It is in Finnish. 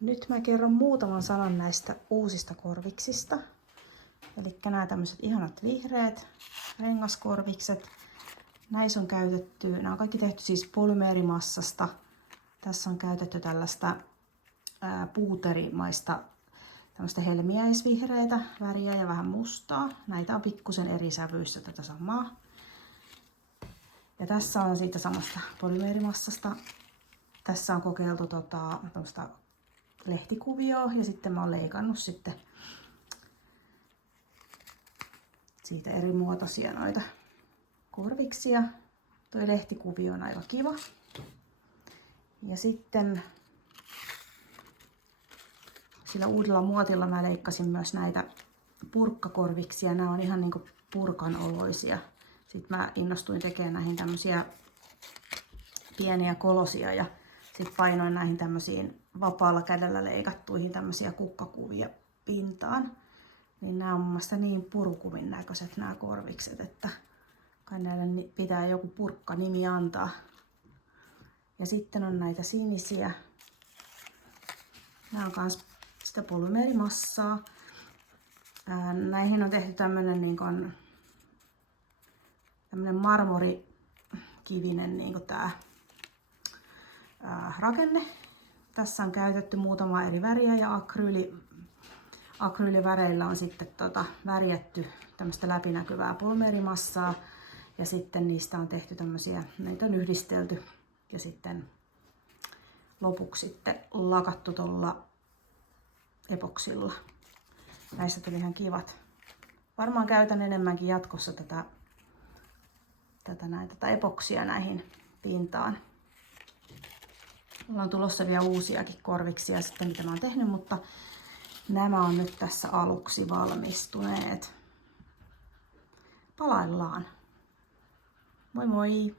Nyt mä kerron muutaman sanan näistä uusista korviksista. Eli nämä tämmöiset ihanat vihreät rengaskorvikset. Näissä on käytetty, nämä on kaikki tehty siis polymeerimassasta. Tässä on käytetty tällaista puuterimaista tämmöistä helmiäisvihreitä väriä ja vähän mustaa. Näitä on pikkusen eri sävyissä tätä samaa. Ja tässä on siitä samasta polymeerimassasta. Tässä on kokeiltu tämmöistä lehtikuvioa ja sitten mä oon leikannut sitten siitä eri muotoisia noita korviksia. Toi lehtikuvio on aika kiva. Ja sitten sillä uudella muotilla mä leikkasin myös näitä purkkakorviksia. Nämä on ihan niinku purkan oloisia. Sitten mä innostuin tekemään näihin tämmöisiä pieniä kolosia ja sitten painoin näihin tämmöisiin vapaalla kädellä leikattuihin tämmöisiä kukkakuvia pintaan. Niin nämä on mun mielestä niin purkuvin näköiset nämä korvikset, että kai näille pitää joku purkkanimi antaa. Ja sitten on näitä sinisiä. Nämä on kans sitä polymeerimassaa. Näihin on tehty tämmönen marmorikivinen tää rakenne. Tässä on käytetty muutama eri väriä ja akryyliväreillä on sitten värjätty tämmöistä läpinäkyvää polymeerimassaa. Ja sitten niistä on tehty tämmöisiä, näitä on yhdistelty ja sitten lopuksi sitten lakattu tuolla epoksilla. Näistä tuli ihan kivat. Varmaan käytän enemmänkin jatkossa tätä epoksia näihin pintaan. Mulla on tulossa vielä uusiakin korviksia sitten, mitä mä oon tehnyt, mutta nämä on nyt tässä aluksi valmistuneet. Palaillaan. Moi moi!